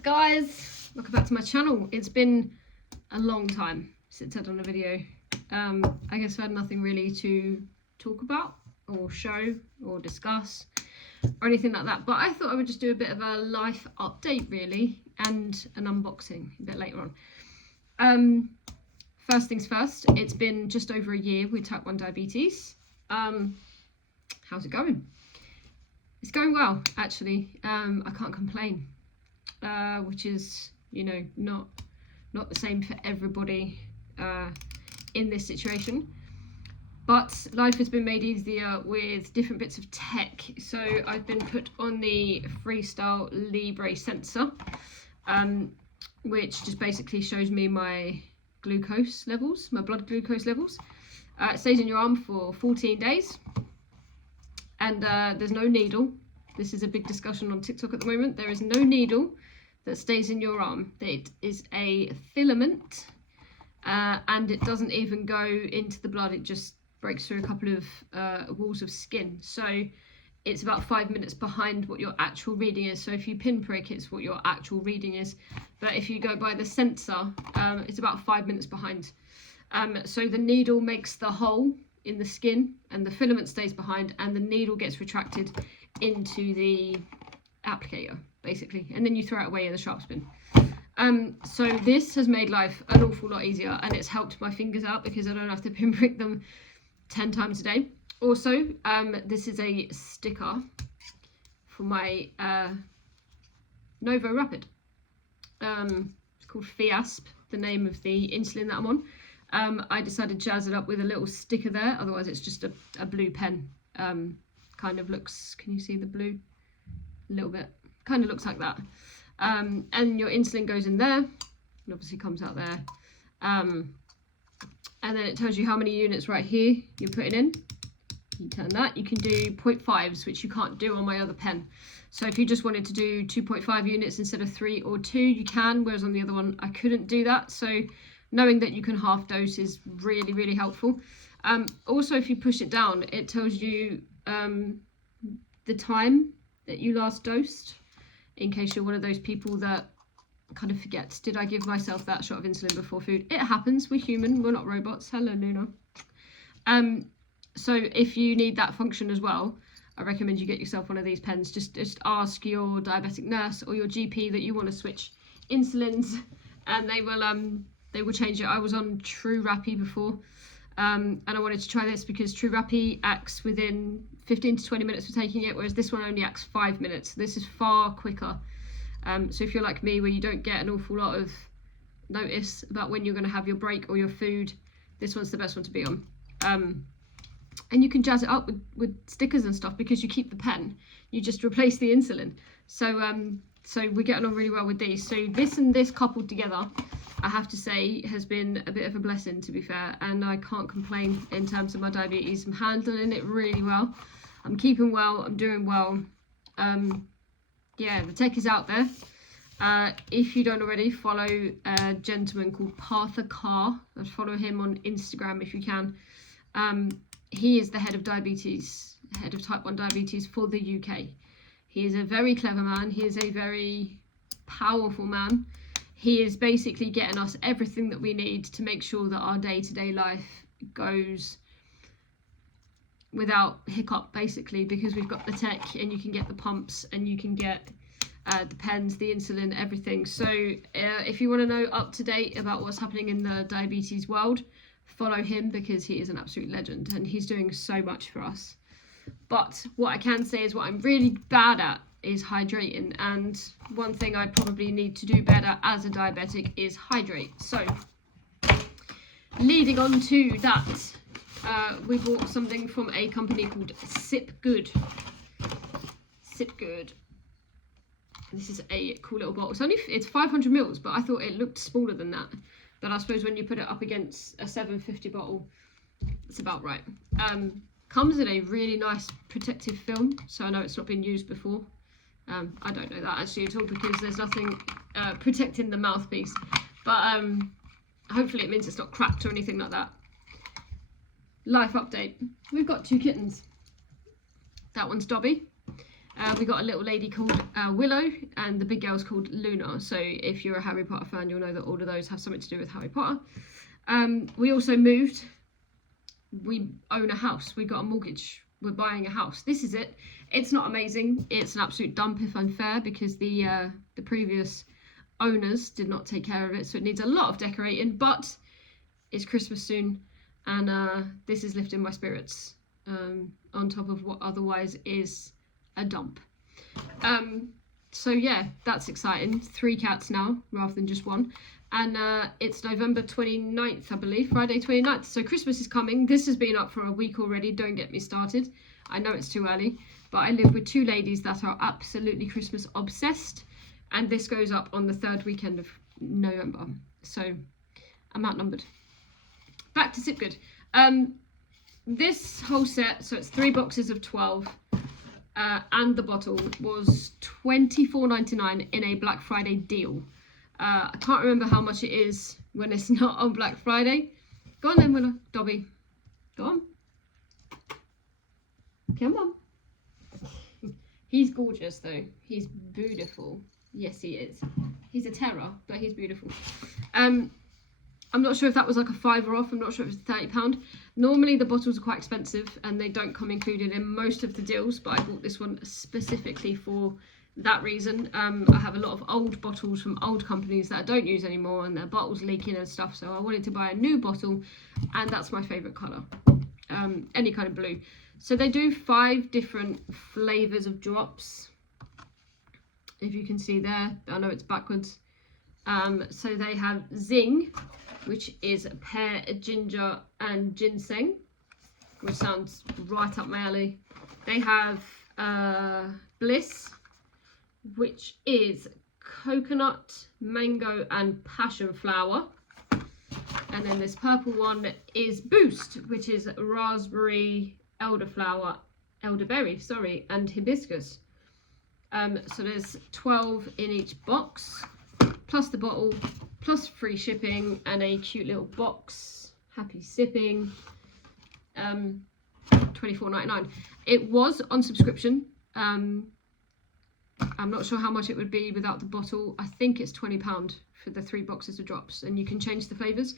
up, guys? Welcome back to my channel. It's been a long time since I've done a video. I guess I had nothing really to talk about or show or discuss or anything like that, but I thought I would just do a bit of a life update really, and an unboxing a bit later on. First things first, it's been just over a year with type 1 diabetes. How's it going? It's going well, actually. I can't complain, which is, you know, not the same for everybody in this situation. But life has been made easier with different bits of tech. So I've been put on the Freestyle Libre sensor, which just basically shows me my glucose levels, my blood glucose levels. It stays in your arm for 14 days. And there's no needle. This is a big discussion on TikTok at the moment. There is no needle that stays in your arm. It is a filament, and it doesn't even go into the blood. It just breaks through a couple of walls of skin. So it's about 5 minutes behind what your actual reading is. So if you pinprick, it's what your actual reading is. But if you go by the sensor, it's about 5 minutes behind. So the needle makes the hole in the skin and the filament stays behind, and the needle gets retracted into the applicator basically, and then you throw it away in the sharp bin. So this has made life an awful lot easier, and it's helped my fingers out because I don't have to pinprick them 10 times a day. Also, this is a sticker for my Novo Rapid. It's called Fiasp, the name of the insulin that I'm on. I decided to jazz it up with a little sticker there, otherwise it's just a blue pen. Kind of looks, can you see the blue? A little bit, kind of looks like that. And your insulin goes in there, and obviously comes out there. And then it tells you how many units right here you're putting in. You turn that, you can do 0.5s, which you can't do on my other pen. So if you just wanted to do 2.5 units instead of 3 or 2, you can, whereas on the other one I couldn't do that. So knowing that you can half dose is really, really helpful. Also, if you push it down, it tells you the time that you last dosed, in case you're one of those people that kind of forgets, did I give myself that shot of insulin before food? It happens, we're human, we're not robots. Hello, Luna. So if you need that function as well, I recommend you get yourself one of these pens. Just ask your diabetic nurse or your GP that you want to switch insulins, and they will change it. I was on True Rappi before, and I wanted to try this because True Rappi acts within 15 to 20 minutes for taking it, whereas this one only acts 5 minutes. This is far quicker. So if you're like me, where you don't get an awful lot of notice about when you're going to have your break or your food, this one's the best one to be on. And you can jazz it up with stickers and stuff because you keep the pen. You just replace the insulin. So so we're getting on really well with these. So this and this coupled together, I have to say, has been a bit of a blessing, to be fair, and I can't complain in terms of my diabetes. I'm handling it really well. I'm keeping well, I'm doing well. Yeah, the tech is out there. If you don't already, follow a gentleman called Partha Carr. I'd follow him on Instagram if you can. He is the head of diabetes, head of type 1 diabetes for the UK. He is a very clever man. He is a very powerful man. He is basically getting us everything that we need to make sure that our day-to-day life goes without hiccup, basically, because we've got the tech, and you can get the pumps, and you can get the pens, the insulin, everything. So if you want to know up to date about what's happening in the diabetes world, follow him because he is an absolute legend and he's doing so much for us. But what I can say is what I'm really bad at is hydrating, and one thing I probably need to do better as a diabetic is hydrate. So leading on to that, we bought something from a company called Sipgood. Sipgood. This is a cool little bottle. It's 500 mils, but I thought it looked smaller than that. But I suppose when you put it up against a 750 bottle, it's about right. Comes in a really nice protective film, so I know it's not been used before. I don't know that actually at all because there's nothing protecting the mouthpiece. But hopefully it means it's not cracked or anything like that. Life update. We've got 2 kittens. That one's Dobby. We got a little lady called Willow, and the big girl's called Luna. So if you're a Harry Potter fan, you'll know that all of those have something to do with Harry Potter. We also moved. We own a house. We got a mortgage. We're buying a house. This is it. It's not amazing. It's an absolute dump if I'm fair, because the previous owners did not take care of it. So it needs a lot of decorating, but it's Christmas soon, and this is lifting my spirits on top of what otherwise is a dump. So yeah, that's exciting. 3 cats now rather than just 1. And it's November 29th, I believe, Friday 29th. So Christmas is coming. This has been up for a week already. Don't get me started. I know it's too early, but I live with 2 ladies that are absolutely Christmas obsessed. And this goes up on the 3rd weekend of November. So I'm outnumbered. Back to Sipgood. This whole set, so it's 3 boxes of 12. And the bottle was $24.99 in a Black Friday deal. I can't remember how much it is when it's not on Black Friday. Go on then, Willow. Dobby. Go on. Come on. He's gorgeous though. He's beautiful. Yes, he is. He's a terror, but he's beautiful. I'm not sure if that was like a £5 off. I'm not sure if it's £30. Normally the bottles are quite expensive and they don't come included in most of the deals, but I bought this one specifically for that reason. I have a lot of old bottles from old companies that I don't use anymore, and their bottles leaking and stuff, so I wanted to buy a new bottle, and that's my favourite colour. Any kind of blue. So they do 5 different flavours of drops, if you can see there. I know it's backwards. So they have Zing, which is pear, ginger and ginseng, which sounds right up my alley. They have Bliss, which is coconut, mango and passion flower. And then this purple one is Boost, which is raspberry, elderberry, sorry, and hibiscus. So there's 12 in each box, plus the bottle, plus free shipping and a cute little box. Happy sipping. $24.99. It was on subscription. I'm not sure how much it would be without the bottle. I think it's £20 for the 3 boxes of drops, and you can change the flavours.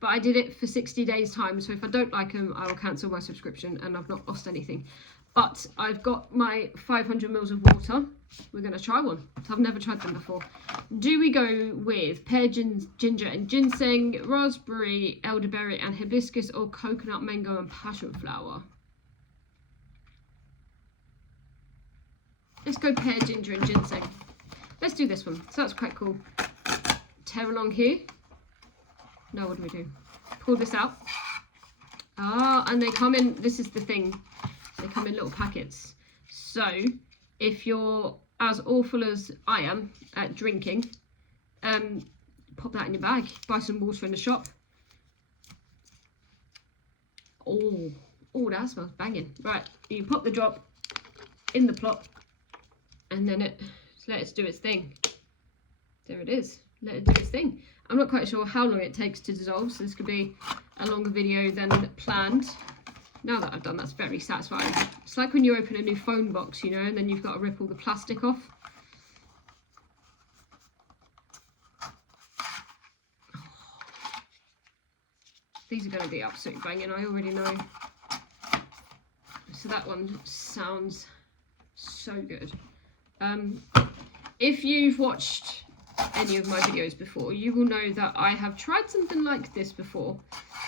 But I did it for 60 days time, so if I don't like them, I will cancel my subscription, and I've not lost anything. But I've got my 500 mils of water. We're going to try one. I've never tried them before. Do we go with pear, ginger and ginseng, raspberry, elderberry and hibiscus, or coconut, mango and passion flower? Let's go pear, ginger and ginseng. Let's do this one. So that's quite cool. Tear along here. Now what do we do? Pull this out. Ah, and they come in, this is the thing. They come in little packets. So if you're as awful as I am at drinking, pop that in your bag. Buy some water in the shop. Oh, that smells banging. Right, you pop the drop in the plop, and then let it do its thing. There it is. Let it do its thing. I'm not quite sure how long it takes to dissolve, so this could be a longer video than planned. Now that I've done, that's very satisfying. It's like when you open a new phone box, you know, and then you've got to rip all the plastic off. These are going to be absolutely banging, I already know. So that one sounds so good. If you've watched any of my videos before, you will know that I have tried something like this before.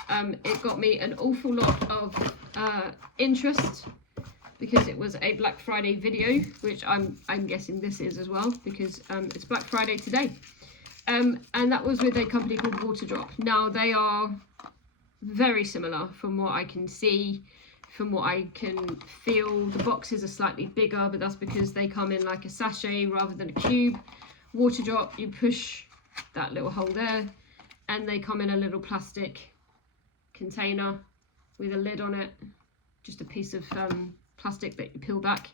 It got me an awful lot of interest because it was a Black Friday video, which I'm guessing this is as well, because it's Black Friday today. And that was with a company called Waterdrop. Now they are very similar from what I can see, from what I can feel. The boxes are slightly bigger, but that's because they come in like a sachet rather than a cube. Waterdrop, you push that little hole there, and they come in a little plastic container with a lid on it, just a piece of plastic that you peel back.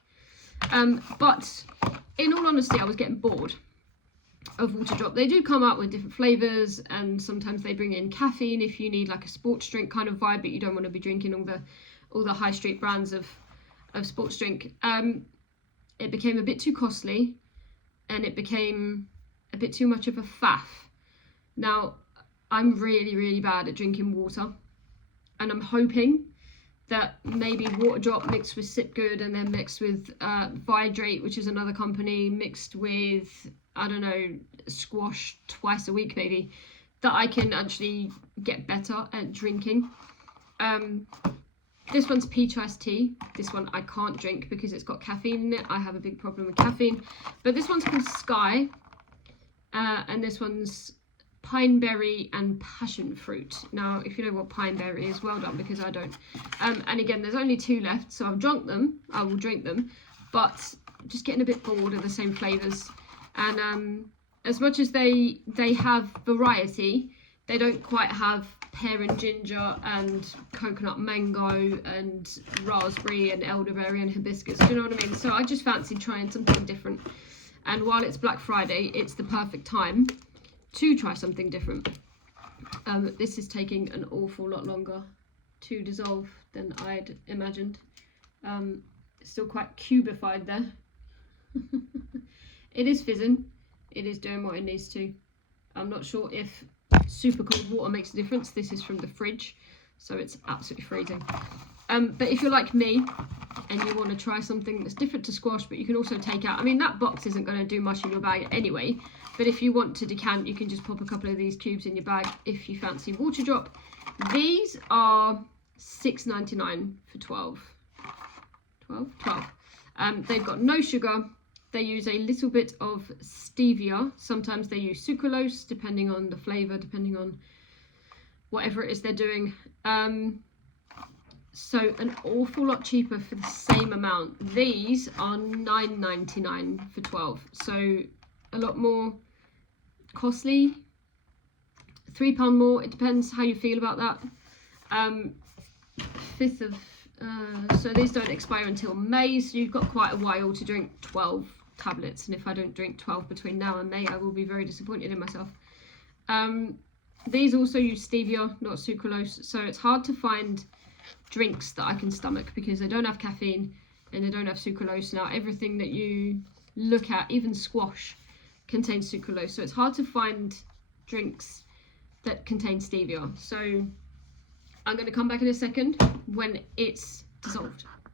But in all honesty, I was getting bored of Waterdrop. They do come out with different flavours, and sometimes they bring in caffeine if you need like a sports drink kind of vibe, but you don't want to be drinking all the high street brands of sports drink. it became a bit too costly, and it became a bit too much of a faff. Now, I'm really, really bad at drinking water, and I'm hoping that maybe Water Drop mixed with Sipgood and then mixed with Vidrate, which is another company, mixed with, I don't know, squash twice a week maybe, that I can actually get better at drinking. This one's peach iced tea. This one I can't drink because it's got caffeine in it. I have a big problem with caffeine. But this one's called Sky, and this one's pine berry and passion fruit. Now, if you know what pine berry is, well done, because I don't. And again, there's only 2 left, so I've drunk them. I will drink them, but just getting a bit bored of the same flavours. And as much as they have variety, they don't quite have pear and ginger and coconut mango and raspberry and elderberry and hibiscus. Do you know what I mean? So I just fancy trying something different. And while it's Black Friday, it's the perfect time to try something different. This is taking an awful lot longer to dissolve than I'd imagined. It's still quite cubified there. It is fizzing. It is doing what it needs to. I'm not sure if super cold water makes a difference. This is from the fridge, so it's absolutely freezing. But if you're like me and you want to try something that's different to squash, but you can also take out, I mean, that box isn't going to do much in your bag anyway, but if you want to decant, you can just pop a couple of these cubes in your bag if you fancy Water Drop. These are $6.99 for 12. They've got no sugar. They use a little bit of stevia. Sometimes they use sucralose, depending on the flavour, depending on whatever it is they're doing. So an awful lot cheaper for the same amount. These are $9.99 for 12. So a lot more costly. £3 more. It depends how you feel about that. 5th of... so these don't expire until May, so you've got quite a while to drink 12 tablets, and if I don't drink 12 between now and May, I will be very disappointed in myself. These also use stevia, not sucralose, so it's hard to find drinks that I can stomach because they don't have caffeine and they don't have sucralose. Now, everything that you look at, even squash, contains sucralose, so it's hard to find drinks that contain stevia. So I'm going to come back in a second when it's dissolved.